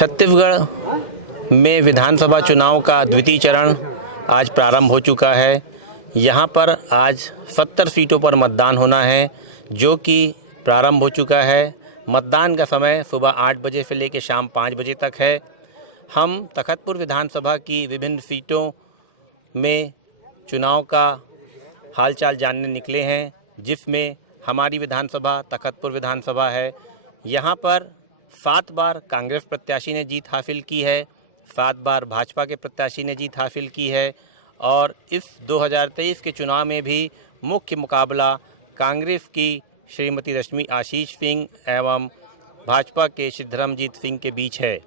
छत्तीसगढ़ में विधानसभा चुनाव का द्वितीय चरण आज प्रारंभ हो चुका है। यहाँ पर आज 70 सीटों पर मतदान होना है, जो कि प्रारंभ हो चुका है। मतदान का समय सुबह 8 बजे से लेकर शाम 5 बजे तक है। हम तखतपुर विधानसभा की विभिन्न सीटों में चुनाव का हालचाल जानने निकले हैं, जिसमें हमारी विधानसभा तखतपुर विधानसभा है। यहाँ पर 7 बार कांग्रेस प्रत्याशी ने जीत हासिल की है, 7 बार भाजपा के प्रत्याशी ने जीत हासिल की है और इस 2023 के चुनाव में भी मुख्य मुकाबला कांग्रेस की श्रीमती रश्मि आशीष सिंह एवं भाजपा के सिद्धरमजीत सिंह के बीच है।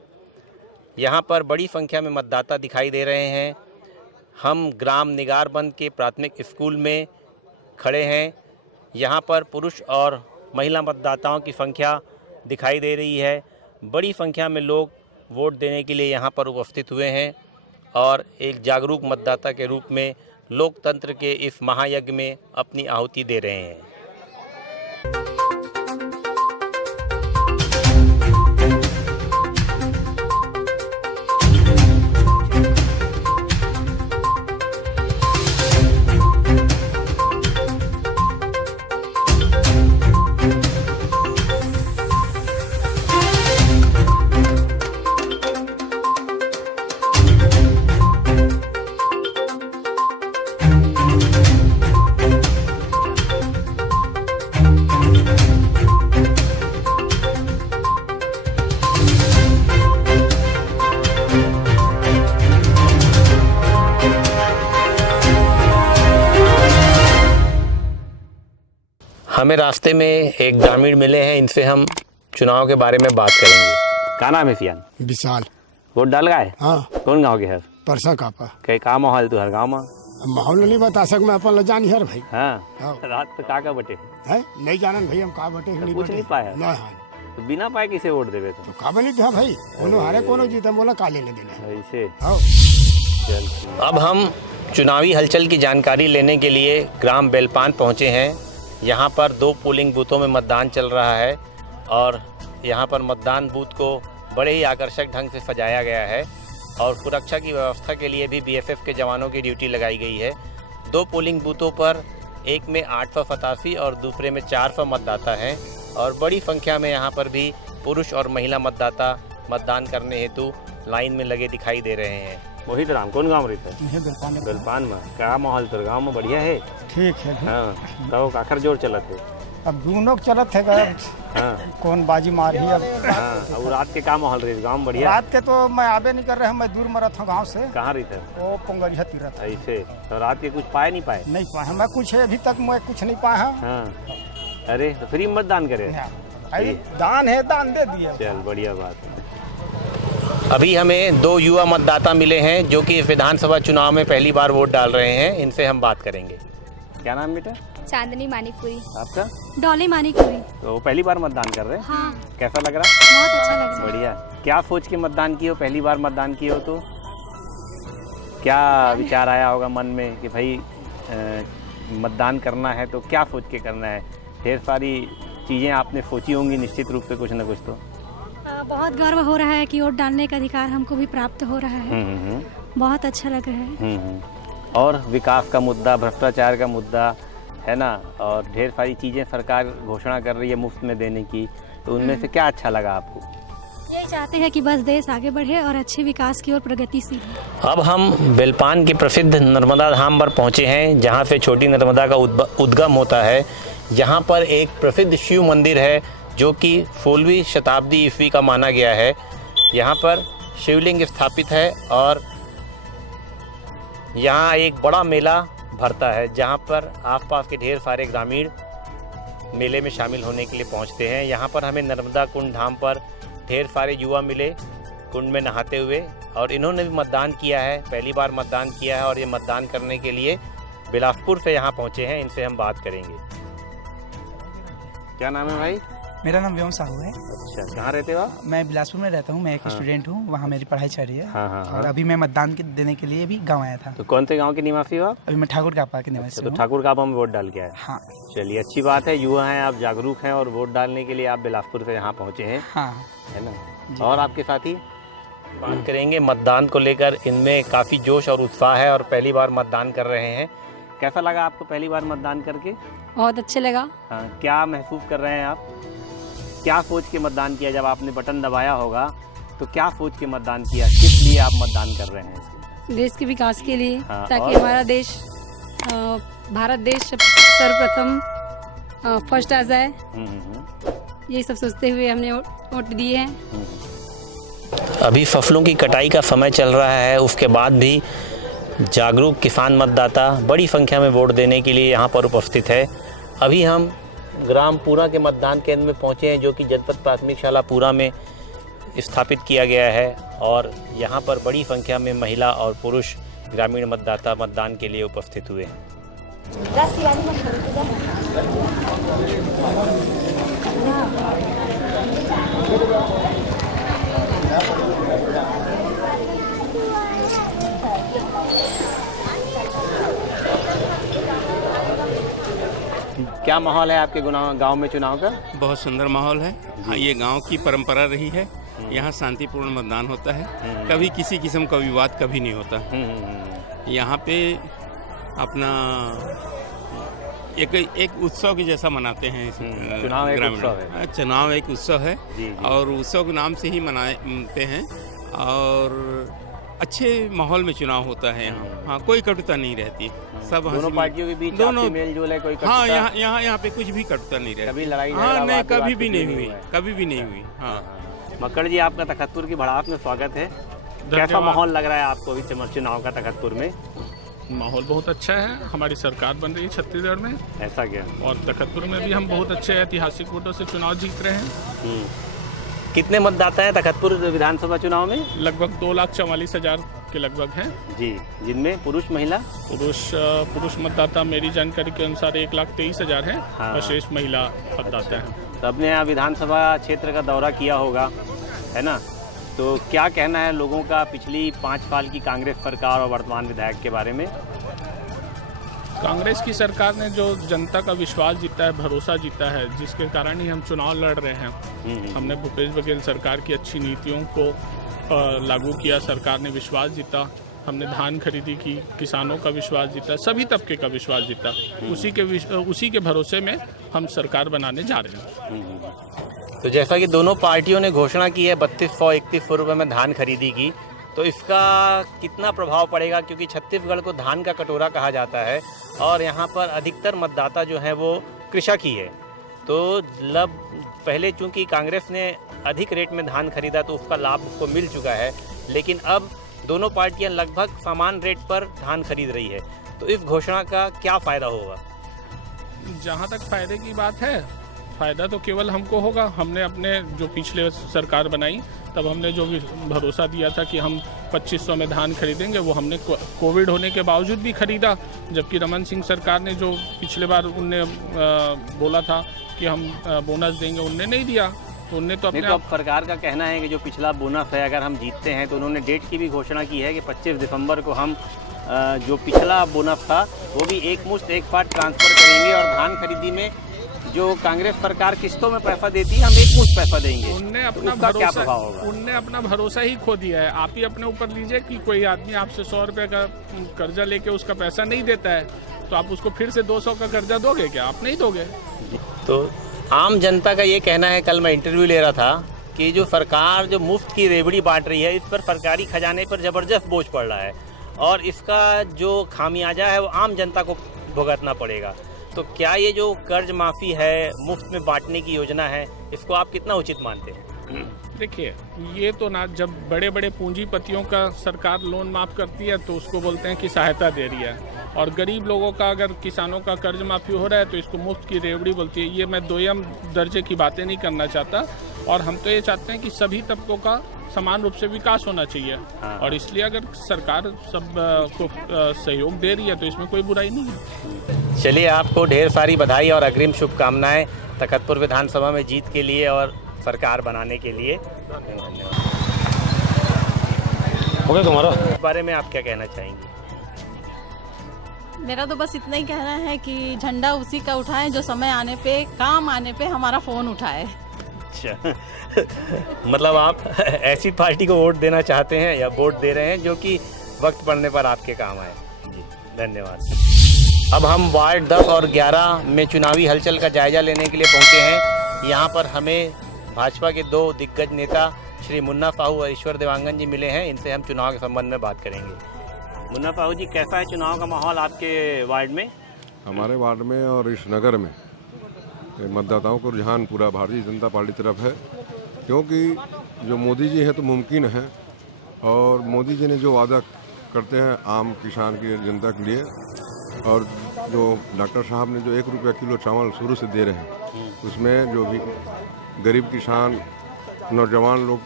यहाँ पर बड़ी संख्या में मतदाता दिखाई दे रहे हैं। हम ग्राम निगारबंद के प्राथमिक स्कूल में खड़े हैं। यहाँ पर पुरुष और महिला मतदाताओं की संख्या दिखाई दे रही है। बड़ी संख्या में लोग वोट देने के लिए यहाँ पर उपस्थित हुए हैं और एक जागरूक मतदाता के रूप में लोकतंत्र के इस महायज्ञ में अपनी आहुति दे रहे हैं। हमें रास्ते में एक ग्रामीण मिले हैं, इनसे हम चुनाव के बारे में बात करेंगे। क्या नाम है सियान? विशाल। वोट डाल गए? हाँ। कौन गांव के है? परसा कापा। कई का माहौल तू हर गाँव में? माहौल नहीं बता सक मैं अपन जानी हर भाई। हाँ। रात पे का बटे है नहीं जानन भाई हम का बटे नहीं कुछ नहीं पाया ना। हाँ तो बिना पाए किसे वोट देवे तो का बनी था भाई, कोनो हारे कोनो जीते मोला का लेने देना ऐसे। हाँ। अब हम चुनावी हलचल की जानकारी लेने के लिए ग्राम बेलपान पहुंचे हैं। यहाँ पर 2 पोलिंग बूथों में मतदान चल रहा है और यहाँ पर मतदान बूथ को बड़े ही आकर्षक ढंग से सजाया गया है और सुरक्षा की व्यवस्था के लिए भी बीएसएफ के जवानों की ड्यूटी लगाई गई है। 2 पोलिंग बूथों पर एक में 887 और दूसरे में 400 मतदाता हैं और बड़ी संख्या में यहाँ पर भी पुरुष और महिला मतदाता मतदान करने हेतु लाइन में लगे दिखाई दे रहे हैं। मोहित राम कौन गाँव रहता है? बेलपान में। क्या माहौल तो गाँव में बढ़िया है? ठीक है। हाँ तो काखर जोर चलत है? अब दोनों चलत है। हाँ। कौन बाजी मार ही अब। हाँ। और रात के क्या माहौल रही गाँव में? बढ़िया। रात के तो मैं आबे नहीं कर रहे, मैं दूर में रहता हूँ गाँव से। कहाँ रहता है? वो पोंगरिया तीरथ। ऐसे तो रात के कुछ पाए नहीं पाए? नहीं पाए, मैं कुछ अभी तक मैं कुछ नहीं पाया। हाँ। अरे तो फ्री मतदान करे? दान है, दान दे दिया। चल बढ़िया बात है। अभी हमें 2 युवा मतदाता मिले हैं जो कि विधानसभा चुनाव में पहली बार वोट डाल रहे हैं। इनसे हम बात करेंगे। क्या नाम बेटा? चांदनी मानिकपुरी। आपका? डॉली मानिकपुरी। तो पहली बार मतदान कर रहे हैं? हाँ। कैसा लग रहा है? बहुत अच्छा लग रहा है। बढ़िया। क्या सोच के मतदान किए हो? पहली बार मतदान किए हो तो क्या विचार आया होगा मन में कि भाई मतदान करना है तो क्या सोच के करना है? ढेर सारी चीज़ें आपने सोची होंगी निश्चित रूप से, कुछ ना कुछ तो। बहुत गर्व हो रहा है कि वोट डालने का अधिकार हमको भी प्राप्त हो रहा है। बहुत अच्छा लग रहा है। और विकास का मुद्दा, भ्रष्टाचार का मुद्दा है ना, और ढेर सारी चीज़ें सरकार घोषणा कर रही है मुफ्त में देने की, तो उनमें से क्या अच्छा लगा आपको? यही चाहते हैं कि बस देश आगे बढ़े और अच्छे विकास की ओर प्रगतिशील हो। अब हम बेलपान के प्रसिद्ध नर्मदा धाम पर पहुँचे हैं, जहाँ से छोटी नर्मदा का उद्गम होता है। यहाँ पर एक प्रसिद्ध शिव मंदिर है जो कि 16वीं शताब्दी ईस्वी का माना गया है। यहाँ पर शिवलिंग स्थापित है और यहाँ एक बड़ा मेला भरता है, जहाँ पर आसपास के ढेर सारे ग्रामीण मेले में शामिल होने के लिए पहुँचते हैं। यहाँ पर हमें नर्मदा कुंड धाम पर ढेर सारे युवा मिले कुंड में नहाते हुए और इन्होंने भी मतदान किया है, पहली बार मतदान किया है और ये मतदान करने के लिए बिलासपुर से यहाँ पहुँचे हैं। इनसे हम बात करेंगे। क्या नाम है भाई? मेरा नाम व्योम साहू है। अच्छा, कहाँ रहते हो आप? मैं बिलासपुर में रहता हूँ। मैं एक स्टूडेंट हूँ, वहाँ मेरी पढ़ाई चल रही है। हाँ। और अभी मैं मतदान देने के लिए भी गांव आया था। तो कौन से गांव के निवासी हो आप? अभी मैं ठाकुर कापा के निवासी तो हूँ। ठाकुर कापा में वोट डाल के आए? हाँ। चलिए अच्छी बात है, युवा हैं आप, जागरूक हैं और वोट डालने के लिए आप बिलासपुर से यहाँ पहुँचे हैं। हाँ है ना। और आपके साथी? बात करेंगे मतदान को लेकर। इनमें काफ़ी जोश और उत्साह है और पहली बार मतदान कर रहे हैं। कैसा लगा आपको पहली बार मतदान करके? बहुत अच्छे लगा। हाँ, क्या महसूस कर रहे हैं आप? क्या सोच के मतदान किया? जब आपने बटन दबाया होगा तो क्या सोच के मतदान किया? किस लिए आप मतदान कर रहे हैं? देश के विकास के लिए, हाँ, ताकि और? हमारा देश भारत देश सर्वप्रथम फर्स्ट आ जाए। ये सब सोचते हुए हमने वोट दिए हैं। अभी फसलों की कटाई का समय चल रहा है, उसके बाद भी जागरूक किसान मतदाता बड़ी संख्या में वोट देने के लिए यहाँ पर उपस्थित है। अभी हम ग्राम पूरा के मतदान केंद्र में पहुँचे हैं, जो कि जनपद प्राथमिक शाला पूरा में स्थापित किया गया है और यहाँ पर बड़ी संख्या में महिला और पुरुष ग्रामीण मतदाता मतदान के लिए उपस्थित हुए हैं। क्या माहौल है आपके गांव में चुनाव का? बहुत सुंदर माहौल है। हाँ, ये गांव की परंपरा रही है। यहाँ शांतिपूर्ण मतदान होता है। कभी किसी किस्म का विवाद कभी नहीं होता। यहाँ पे अपना एक उत्सव के जैसा मनाते हैं। चुनाव एक उत्सव है। चुनाव एक उत्सव है और उत्सव के नाम से ही मनाते हैं और अच्छे माहौल में चुनाव होता है यहाँ। हाँ, कोई कटुता नहीं रहती। सब दोनों पार्टियों के बीच दोनों मेल जोल है, कोई कटुता? हाँ, यहाँ पे कुछ भी कटुता नहीं रहती। कभी लड़ाई हाँ, नहीं, कभी भी नहीं हुई, कभी भी नहीं हुई। हाँ, मक्कड़ जी, आपका तखतपुर की भड़ास में स्वागत है। कैसा माहौल लग रहा है आपको अभी चुनाव का तखतपुर में? माहौल बहुत अच्छा है। हमारी सरकार बन रही है छत्तीसगढ़ में। ऐसा क्या? और तखतपुर में भी हम बहुत अच्छे ऐतिहासिक वोटों से चुनाव जीत रहे हैं। कितने मतदाता हैं तखतपुर विधानसभा चुनाव में? लगभग 2,44,000 के लगभग हैं जी, जिनमें पुरुष महिला? पुरुष मतदाता मेरी जानकारी के अनुसार 1,23,000 हैं। हाँ। और शेष महिला मतदाता हैं। तो आपने यहाँ विधानसभा क्षेत्र का दौरा किया होगा, है ना? तो क्या कहना है लोगों का पिछली 5 साल की कांग्रेस सरकार और वर्तमान विधायक के बारे में? कांग्रेस की सरकार ने जो जनता का विश्वास जीता है, भरोसा जीता है, जिसके कारण ही हम चुनाव लड़ रहे हैं। हमने भूपेश बघेल सरकार की अच्छी नीतियों को लागू किया, सरकार ने विश्वास जीता। हमने धान खरीदी की, किसानों का विश्वास जीता, सभी तबके का विश्वास जीता। उसी के भरोसे में हम सरकार बनाने जा रहे हैं। तो जैसा कि दोनों पार्टियों ने घोषणा की है 3231 रुपये में धान खरीदी की, तो इसका कितना प्रभाव पड़ेगा? क्योंकि छत्तीसगढ़ को धान का कटोरा कहा जाता है और यहाँ पर अधिकतर मतदाता जो है वो कृषक ही है। तो पहले चूंकि कांग्रेस ने अधिक रेट में धान खरीदा तो उसका लाभ उसको मिल चुका है, लेकिन अब दोनों पार्टियां लगभग समान रेट पर धान खरीद रही है। तो इस घोषणा का क्या फ़ायदा होगा? जहाँ तक फायदे की बात है, फ़ायदा तो केवल हमको होगा। हमने अपने जो पिछले सरकार बनाई तब हमने जो भरोसा दिया था कि हम 2500 में धान खरीदेंगे, वो हमने कोविड होने के बावजूद भी खरीदा। जबकि रमन सिंह सरकार ने जो पिछले बार उनने बोला था कि हम बोनस देंगे, उनने नहीं दिया। उनने तो अपने अब सरकार का कहना है कि जो पिछला बोनस है, अगर हम जीतते हैं तो उन्होंने डेट की भी घोषणा की है कि 25 दिसंबर को हम जो पिछला बोनस था वो भी एक मुश्त एक बार ट्रांसफ़र करेंगे और धान खरीदी में जो कांग्रेस सरकार किस्तों में पैसा देती है हम एक मुश्त पैसा देंगे। उनने अपना तो क्या भरोसा प्रभाव होगा? उनने अपना भरोसा ही खो दिया है। आप ही अपने ऊपर लीजिए कि कोई आदमी आपसे 100 रुपये का कर्जा लेके उसका पैसा नहीं देता है, तो आप उसको फिर से 200 का कर्जा दोगे क्या? आप नहीं दोगे। तो आम जनता का ये कहना है, कल मैं इंटरव्यू ले रहा था, कि जो सरकार जो मुफ्त की रेवड़ी बांट रही है, इस पर सरकारी खजाने पर ज़बरदस्त बोझ पड़ रहा है और इसका जो खामियाजा है वो आम जनता को भुगतना पड़ेगा। तो क्या ये जो कर्ज माफ़ी है, मुफ्त में बांटने की योजना है, इसको आप कितना उचित मानते हैं? देखिए, ये तो ना, जब बड़े बड़े पूंजीपतियों का सरकार लोन माफ़ करती है तो उसको बोलते हैं कि सहायता दे रही है, और गरीब लोगों का, अगर किसानों का कर्ज माफ़ी हो रहा है तो इसको मुफ्त की रेवड़ी बोलती है। ये मैं दोयम दर्जे की बातें नहीं करना चाहता, और हम तो ये चाहते हैं कि सभी तबकों का समान रूप से विकास होना चाहिए। और इसलिए अगर सरकार सब को सहयोग दे रही है तो इसमें कोई बुराई नहीं है। चलिए, आपको ढेर सारी बधाई और अग्रिम शुभकामनाएं तखतपुर विधानसभा में जीत के लिए और सरकार बनाने के लिए। धन्यवाद। तुम्हारा इस बारे में आप क्या कहना चाहेंगे? मेरा तो बस इतना ही कहना है कि झंडा उसी का उठाएं जो समय आने पे, काम आने पे हमारा फ़ोन उठाए। अच्छा मतलब आप ऐसी पार्टी को वोट देना चाहते हैं या वोट दे रहे हैं जो कि वक्त पड़ने पर आपके काम आए। जी धन्यवाद। अब हम वार्ड 10 और 11 में चुनावी हलचल का जायजा लेने के लिए पहुंचे हैं। यहाँ पर हमें भाजपा के दो दिग्गज नेता श्री मुन्ना साहू और ईश्वर देवांगन जी मिले हैं। इनसे हम चुनाव के संबंध में बात करेंगे। मुन्ना साहू जी, कैसा है चुनाव का माहौल आपके वार्ड में? हमारे वार्ड में और इस नगर में मतदाताओं को रुझान पूरा भारतीय जनता पार्टी तरफ है, क्योंकि जो मोदी जी हैं तो मुमकिन है, और मोदी जी ने जो वादा करते हैं आम किसान की जनता के लिए, और जो डॉक्टर साहब ने जो 1 रुपया किलो चावल शुरू से दे रहे हैं, उसमें जो भी गरीब किसान नौजवान लोग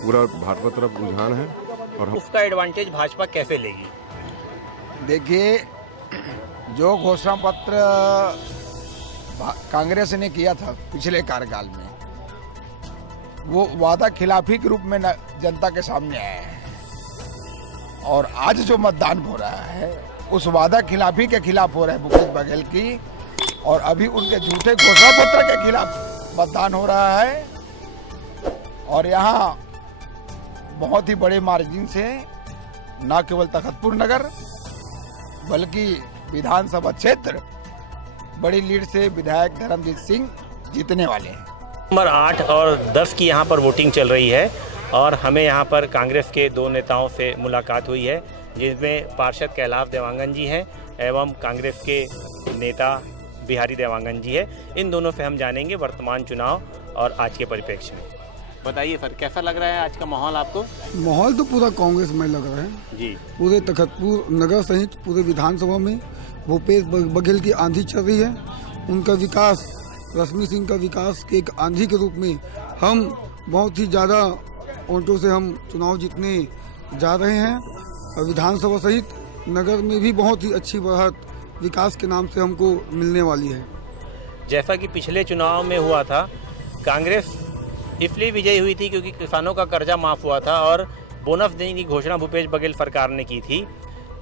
पूरा भाजपा तरफ रुझान है। और उसका एडवांटेज भाजपा कैसे लेगी? देखिए, जो घोषणा पत्र कांग्रेस ने किया था पिछले कार्यकाल में, वो वादा खिलाफी के रूप में जनता के सामने आया है, और आज जो मतदान हो रहा है उस वादा खिलाफी के खिलाफ हो रहा है भूपेश बघेल की, और अभी उनके झूठे घोषणा पत्र के खिलाफ मतदान हो रहा है। और यहाँ बहुत ही बड़े मार्जिन से न केवल तखतपुर नगर बल्कि विधानसभा क्षेत्र बड़ी लीड से विधायक धर्मजीत सिंह जीतने वाले हैं। नंबर 8 और 10 की यहाँ पर वोटिंग चल रही है, और हमें यहाँ पर कांग्रेस के दो नेताओं से मुलाकात हुई है, जिसमें पार्षद कैलाश देवांगन जी हैं एवं कांग्रेस के नेता बिहारी देवांगन जी है। इन दोनों से हम जानेंगे वर्तमान चुनाव और आज के परिप्रेक्ष्य में। बताइए सर, कैसा लग रहा है आज का माहौल आपको? माहौल तो पूरा कांग्रेस में लग रहा है जी। पूरे तखतपुर नगर सहित पूरे विधानसभा में भूपेश बघेल की आंधी चल रही है। उनका विकास, रश्मि सिंह का विकास के एक आंधी के रूप में हम बहुत ही ज़्यादा वोटों से हम चुनाव जीतने जा रहे हैं, और विधानसभा सहित नगर में भी बहुत ही अच्छी बढ़त विकास के नाम से हमको मिलने वाली है। जैसा कि पिछले चुनाव में हुआ था, कांग्रेस इसलिए विजयी हुई थी क्योंकि किसानों का कर्जा माफ़ हुआ था और बोनस देने की घोषणा भूपेश बघेल सरकार ने की थी।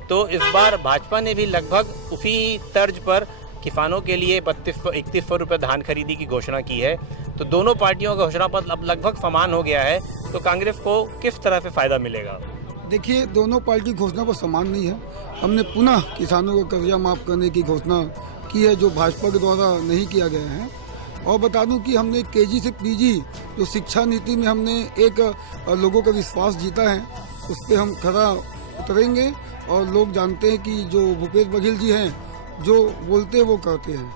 तो इस बार भाजपा ने भी लगभग उसी तर्ज पर किसानों के लिए 3100 रुपये धान खरीदी की घोषणा की है। तो दोनों पार्टियों का घोषणा पत्र अब लगभग समान हो गया है, तो कांग्रेस को किस तरह से फ़ायदा मिलेगा? देखिए, दोनों पार्टी घोषणा पर समान नहीं है। हमने पुनः किसानों का कर्जा माफ़ करने की घोषणा की है, जो भाजपा के द्वारा नहीं किया गया है। और बता दूं कि हमने केजी से पीजी जो शिक्षा नीति में हमने एक लोगों का विश्वास जीता है, उस पर हम खरा उतरेंगे, और लोग जानते हैं कि जो भूपेश बघेल जी हैं, जो बोलते हैं वो करते हैं।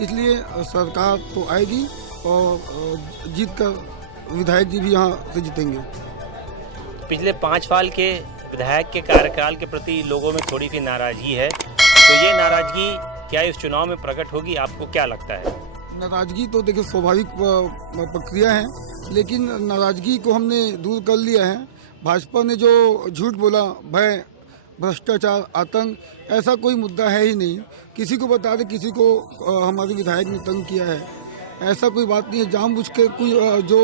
इसलिए सरकार तो आएगी, और जीत कर विधायक जी भी यहाँ से जीतेंगे। पिछले 5 साल के विधायक के कार्यकाल के प्रति लोगों में थोड़ी सी नाराज़गी है, तो ये नाराज़गी क्या इस चुनाव में प्रकट होगी? आपको क्या लगता है? नाराज़गी तो देखिए स्वाभाविक प्रक्रिया है, लेकिन नाराज़गी को हमने दूर कर लिया है। भाजपा ने जो झूठ बोला, भय, भ्रष्टाचार, आतंक, ऐसा कोई मुद्दा है ही नहीं। किसी को बता दे किसी को हमारे विधायक ने तंग किया है, ऐसा कोई बात नहीं है। जानबूझ के कोई जो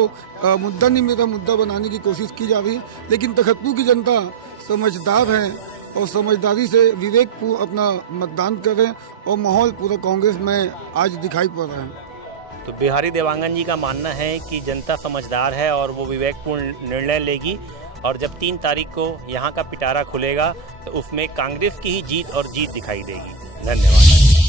मुद्दा नहीं मेरा मुद्दा बनाने की कोशिश की जा रही है। लेकिन तखतपुर की जनता समझदार है, और समझदारी से विवेकपूर्ण अपना मतदान कर रहे हैं, और माहौल पूरा कांग्रेस में आज दिखाई पड़ रहा है। तो बिहारी देवांगन जी का मानना है कि जनता समझदार है और वो विवेकपूर्ण निर्णय लेगी, और जब 3 तारीख को यहाँ का पिटारा खुलेगा तो उसमें कांग्रेस की ही जीत और जीत दिखाई देगी। धन्यवाद।